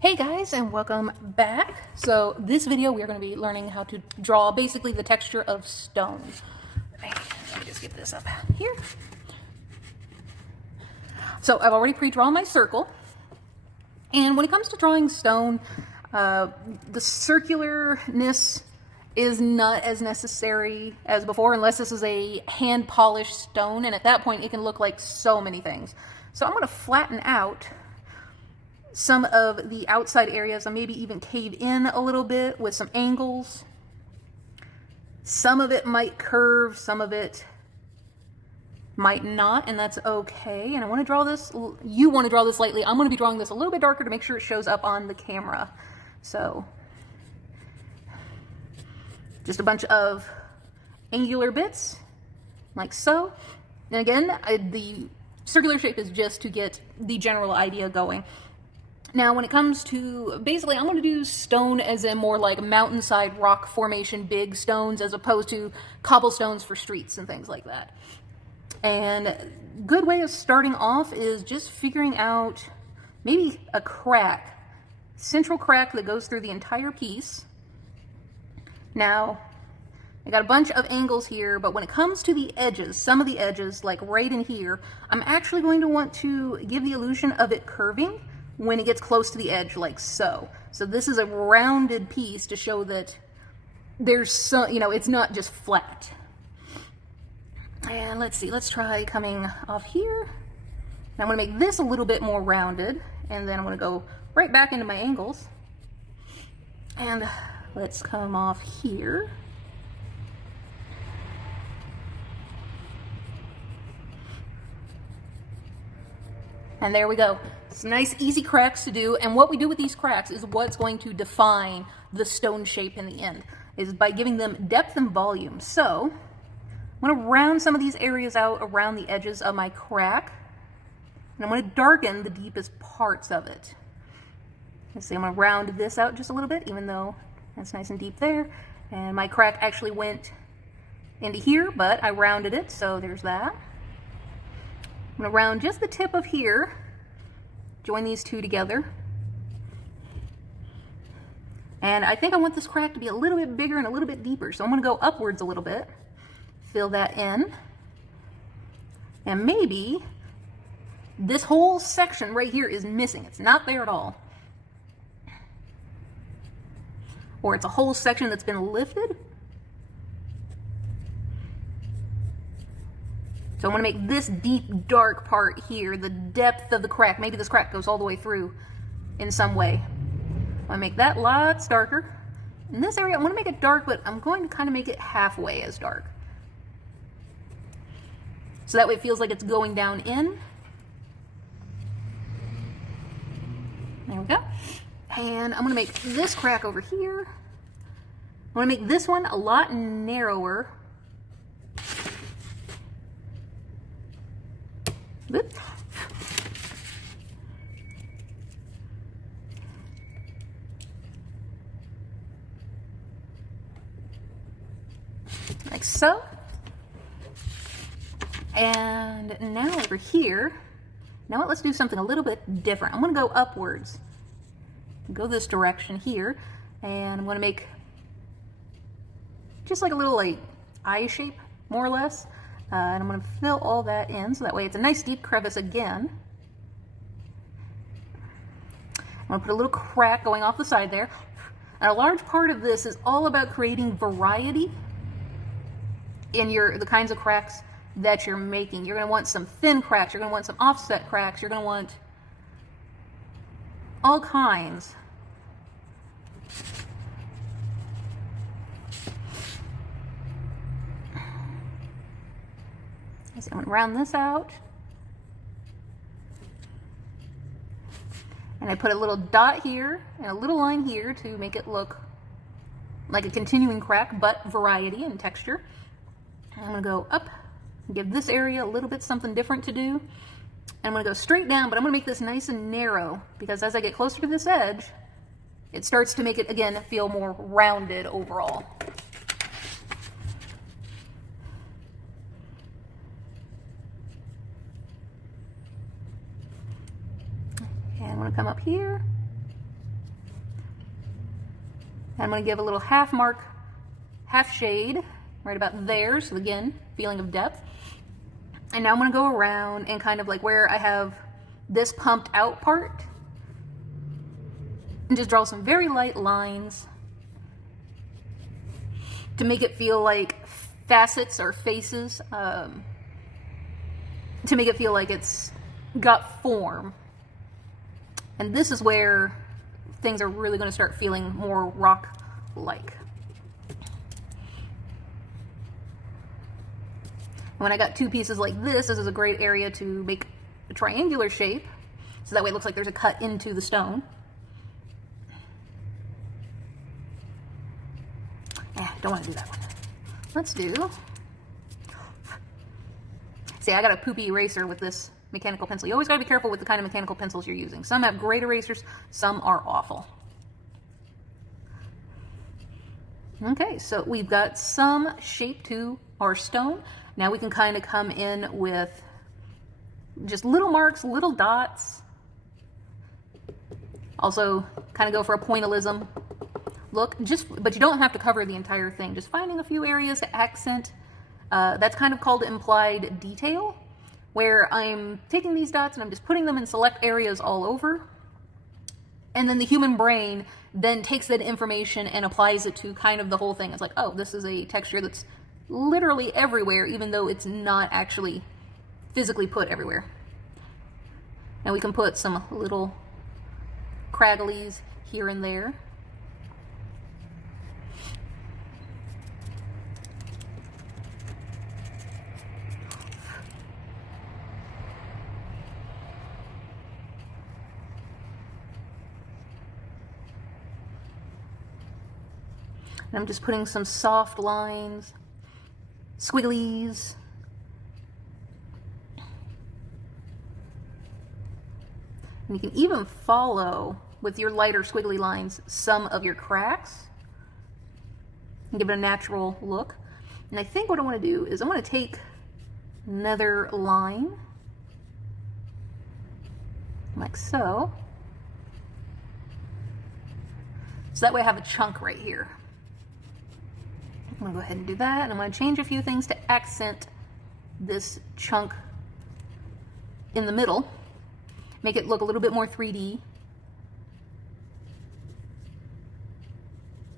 Hey guys, and welcome back. So this video we are going to be learning how to draw basically the texture of stone. Let me just get this up here. So I've already pre-drawn my circle, and when it comes to drawing stone, the circularness is not as necessary as before unless this is a hand-polished stone, and at that point it can look like so many things. So I'm going to flatten out some of the outside areas and maybe even cave in a little bit with some angles. Some of it might curve, some of it might not, and that's okay. And I want to draw this, you want to draw this lightly. I'm going to be drawing this a little bit darker to make sure it shows up on the camera. So just a bunch of angular bits like so. And again, the circular shape is just to get the general idea going. Now, when it comes to, basically, I'm going to do stone as in more like mountainside rock formation, big stones, as opposed to cobblestones for streets and things like that. And good way of starting off is just figuring out maybe a crack, central crack that goes through the entire piece. Now, I got a bunch of angles here, but when it comes to the edges, some of the edges, like right in here, I'm actually going to want to give the illusion of it curving when it gets close to the edge, like so. So this is a rounded piece to show that there's some, it's not just flat. And let's see, let's try coming off here. Now I'm gonna make this a little bit more rounded, and then I'm gonna go right back into my angles. And let's come off here. And there we go. Some nice easy cracks to do, and what we do with these cracks is what's going to define the stone shape in the end, is by giving them depth and volume. So I'm going to round some of these areas out around the edges of my crack, and I'm going to darken the deepest parts of it. Let's see, I'm going to round this out just a little bit, even though that's nice and deep there. And my crack actually went into here, but I rounded it, so there's that. I'm going to round just the tip of here, join these two together. And I think I want this crack to be a little bit bigger and a little bit deeper, so I'm going to go upwards a little bit, fill that in. And maybe this whole section right here is missing. It's not there at all. Or it's a whole section that's been lifted. So I'm going to make this deep, dark part here the depth of the crack. Maybe this crack goes all the way through in some way. I'm going to make that lots darker. In this area, I'm going to make it dark, but I'm going to kind of make it halfway as dark. So that way it feels like it's going down in. There we go. And I'm going to make this crack over here. I'm going to make this one a lot narrower. Oops. Like so. And now over here, now let's do something a little bit different. I'm going to go upwards. Go this direction here, and I'm going to make just like a little like eye shape, more or less. And I'm going to fill all that in, so that way it's a nice deep crevice again. I'm going to put a little crack going off the side there. And a large part of this is all about creating variety in the kinds of cracks that you're making. You're going to want some thin cracks, you're going to want some offset cracks, you're going to want all kinds. So I'm going to round this out. And I put a little dot here and a little line here to make it look like a continuing crack, but variety and texture. And I'm going to go up and give this area a little bit something different to do. And I'm going to go straight down, but I'm going to make this nice and narrow, because as I get closer to this edge, it starts to make it, again, feel more rounded overall. And I'm going to come up here I'm going to give a little half mark, half shade, right about there. So again, feeling of depth. And now I'm going to go around and kind of like where I have this pumped out part, and just draw some very light lines to make it feel like facets or faces, to make it feel like it's got form. And this is where things are really going to start feeling more rock-like. When I got two pieces like this is a great area to make a triangular shape, so that way it looks like there's a cut into the stone. Don't want to do that one. Let's do... See, I got a poopy eraser with this mechanical pencil. You always got to be careful with the kind of mechanical pencils you're using. Some have great erasers, some are awful. Okay, so we've got some shape to our stone. Now we can kind of come in with just little marks, little dots. Also, kind of go for a pointillism look. But you don't have to cover the entire thing. Just finding a few areas to accent. That's kind of called implied detail, where I'm taking these dots and I'm just putting them in select areas all over. And then the human brain then takes that information and applies it to kind of the whole thing. It's like, oh, this is a texture that's literally everywhere, even though it's not actually physically put everywhere. Now we can put some little cragglies here and there. And I'm just putting some soft lines, squigglies. And you can even follow, with your lighter squiggly lines, some of your cracks and give it a natural look. And I think what I want to do is I want to take another line, like so. So that way I have a chunk right here. I'm going to go ahead and do that, and I'm going to change a few things to accent this chunk in the middle. Make it look a little bit more 3D.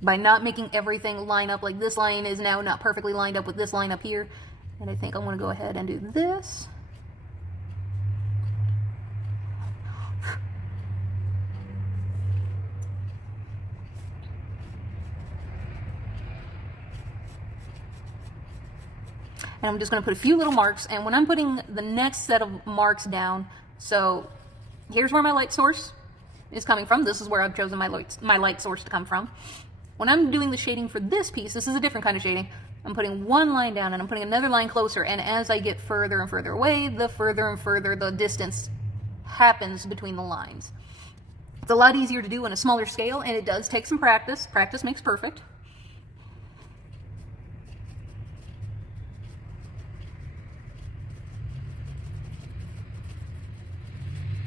By not making everything line up, like this line is now not perfectly lined up with this line up here. And I think I'm going to go ahead and do this. And I'm just going to put a few little marks, and when I'm putting the next set of marks down, so here's where my light source is coming from. This is where I've chosen my light source to come from. When I'm doing the shading for this piece, this is a different kind of shading. I'm putting one line down and I'm putting another line closer, and as I get further and further away, the further and further the distance happens between the lines. It's a lot easier to do on a smaller scale, and it does take some practice. Practice makes perfect.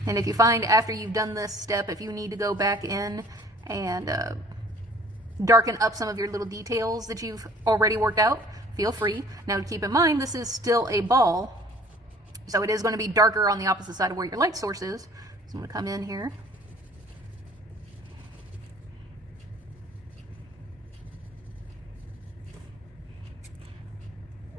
And if you find after you've done this step, if you need to go back in and darken up some of your little details that you've already worked out, feel free. Now keep in mind, this is still a ball, so it is going to be darker on the opposite side of where your light source is. So I'm going to come in here.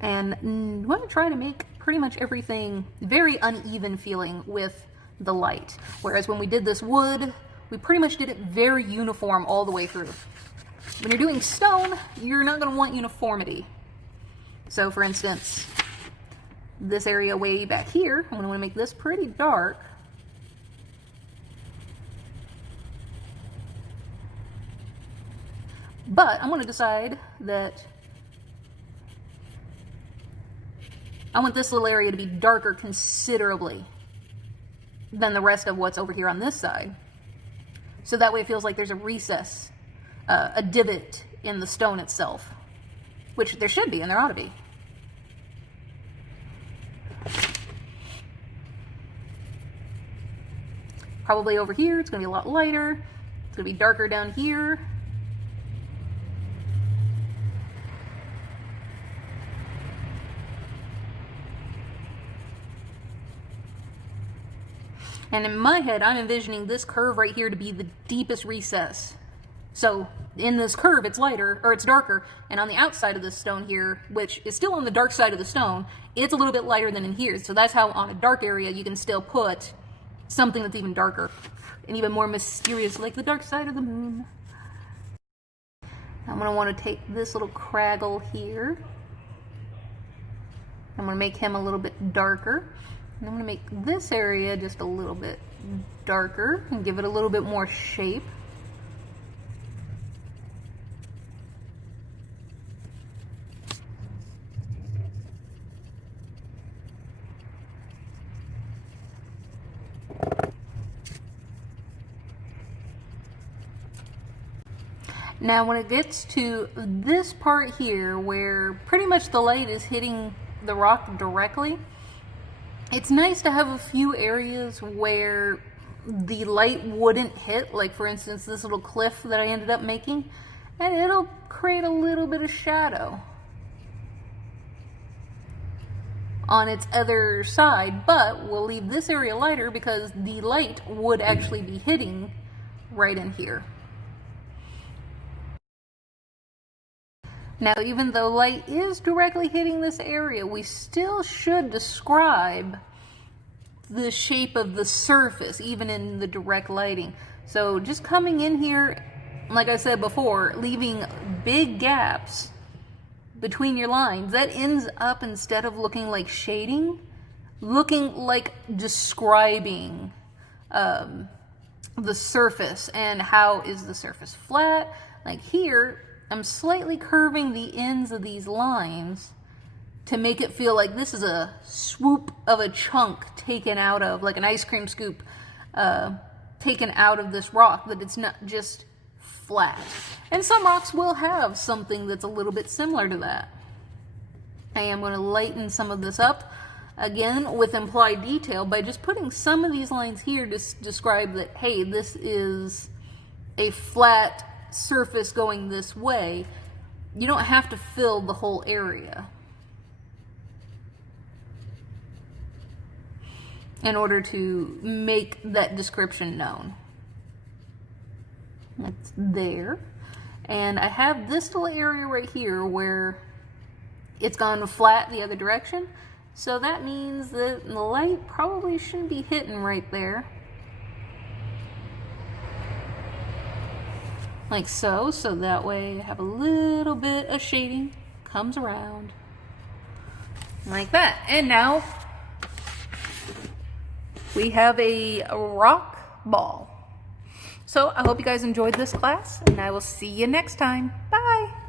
And I'm going to try to make pretty much everything very uneven feeling with the light. Whereas when we did this wood, we pretty much did it very uniform all the way through. When you're doing stone, you're not going to want uniformity. So for instance, this area way back here, I'm going to want to make this pretty dark. But I'm going to decide that I want this little area to be darker considerably than the rest of what's over here on this side. So that way it feels like there's a recess, a divot in the stone itself, which there should be and there ought to be. Probably over here, it's going to be a lot lighter. It's going to be darker down here. And in my head, I'm envisioning this curve right here to be the deepest recess. So in this curve, it's lighter, or it's darker, and on the outside of this stone here, which is still on the dark side of the stone, it's a little bit lighter than in here. So that's how on a dark area you can still put something that's even darker and even more mysterious, like the dark side of the moon. I'm going to want to take this little craggle here. I'm going to make him a little bit darker. And I'm going to make this area just a little bit darker and give it a little bit more shape. Now when it gets to this part here where pretty much the light is hitting the rock directly, it's nice to have a few areas where the light wouldn't hit, like for instance this little cliff that I ended up making, and it'll create a little bit of shadow on its other side, but we'll leave this area lighter because the light would actually be hitting right in here. Now, even though light is directly hitting this area, we still should describe the shape of the surface, even in the direct lighting. So just coming in here, like I said before, leaving big gaps between your lines, that ends up, instead of looking like shading, looking like describing the surface and how is the surface flat. Like here, I'm slightly curving the ends of these lines to make it feel like this is a swoop of a chunk taken out of, like an ice cream scoop taken out of this rock, that it's not just flat. And some rocks will have something that's a little bit similar to that. I am going to lighten some of this up, again, with implied detail by just putting some of these lines here to describe that, hey, this is a flat surface going this way. You don't have to fill the whole area in order to make that description known. That's there. And I have this little area right here where it's gone flat the other direction. So that means that the light probably shouldn't be hitting right there. Like so. So that way I have a little bit of shading comes around. Like that. And now we have a rock ball. So I hope you guys enjoyed this class, and I will see you next time. Bye!